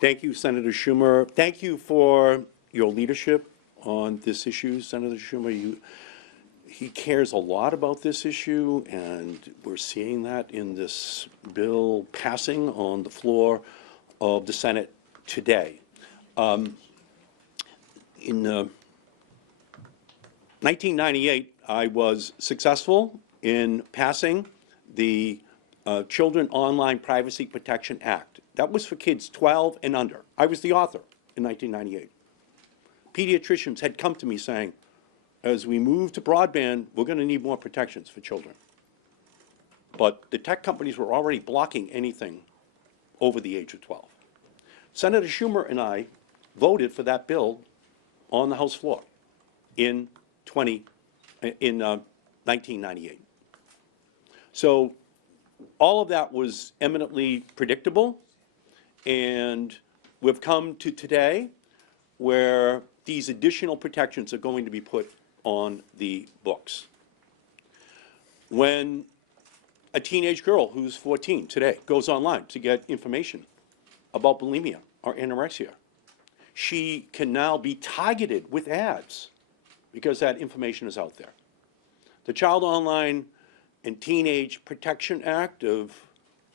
Thank you, Senator Schumer. Thank you for your leadership on this issue, Senator Schumer. He cares a lot about this issue, and we're seeing that in this bill passing on the floor of the Senate today. In 1998, I was successful in passing the Children Online Privacy Protection Act. That was for kids 12 and under. I was the author in 1998. Pediatricians had come to me saying, as we move to broadband, we're going to need more protections for children. But the tech companies were already blocking anything over the age of 12. Senator Schumer and I voted for that bill on the House floor in 1998. So all of that was eminently predictable, and we've come to today where these additional protections are going to be put on the books. When a teenage girl who's 14 today goes online to get information about bulimia or anorexia, she can now be targeted with ads because that information is out there. The Child Online and Teenage Protection Act of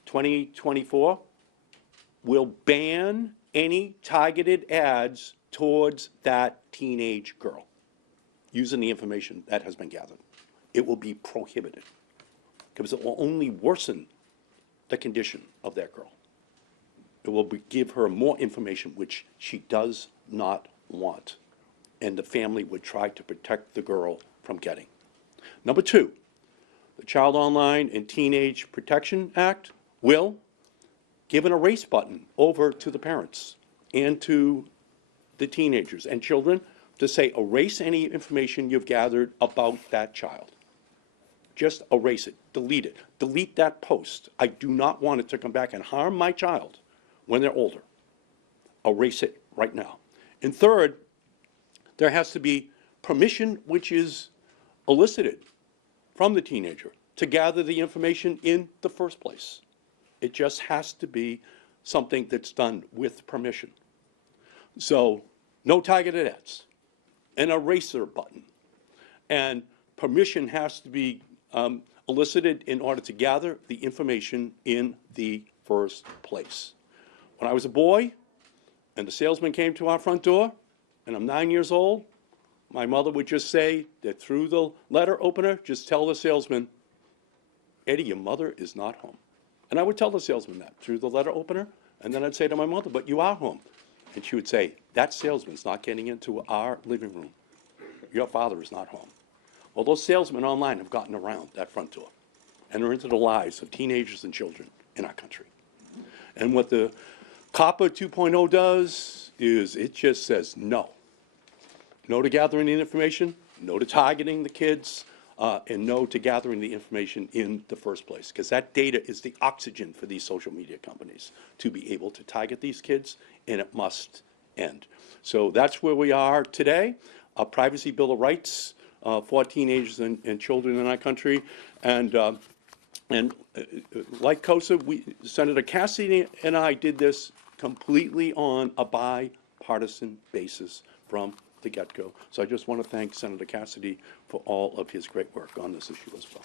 2024 will ban any targeted ads towards that teenage girl using the information that has been gathered. It will be prohibited because it will only worsen the condition of that girl. It will give her more information which she does not want, and the family would try to protect the girl from getting. Number two, the Child Online and Teenage Protection Act will give an erase button over to the parents and to the teenagers and children to say, erase any information you've gathered about that child. Just erase it, delete it. Delete that post. I do not want it to come back and harm my child when they're older. Erase it right now. And third, there has to be permission which is elicited from the teenager to gather the information in the first place. It just has to be something that's done with permission. So no targeted ads, an eraser button, and permission has to be elicited in order to gather the information in the first place. When I was a boy and the salesman came to our front door and I'm 9 years old, my mother would just say that through the letter opener, just tell the salesman, Eddie, your mother is not home. And I would tell the salesman that through the letter opener, and then I'd say to my mother, but you are home. And she would say, that salesman's not getting into our living room. Your father is not home. Well, those salesmen online have gotten around that front door and are into the lives of teenagers and children in our country. And what the COPPA 2.0 does is it just says no. No to gathering the information, no to targeting the kids, and no to gathering the information in the first place, because that data is the oxygen for these social media companies to be able to target these kids, and it must end. So that's where we are today. A privacy bill of rights for teenagers and children in our country, and like COSA, Senator Cassidy and I did this completely on a bipartisan basis from the get-go. So I just want to thank Senator Cassidy for all of his great work on this issue as well.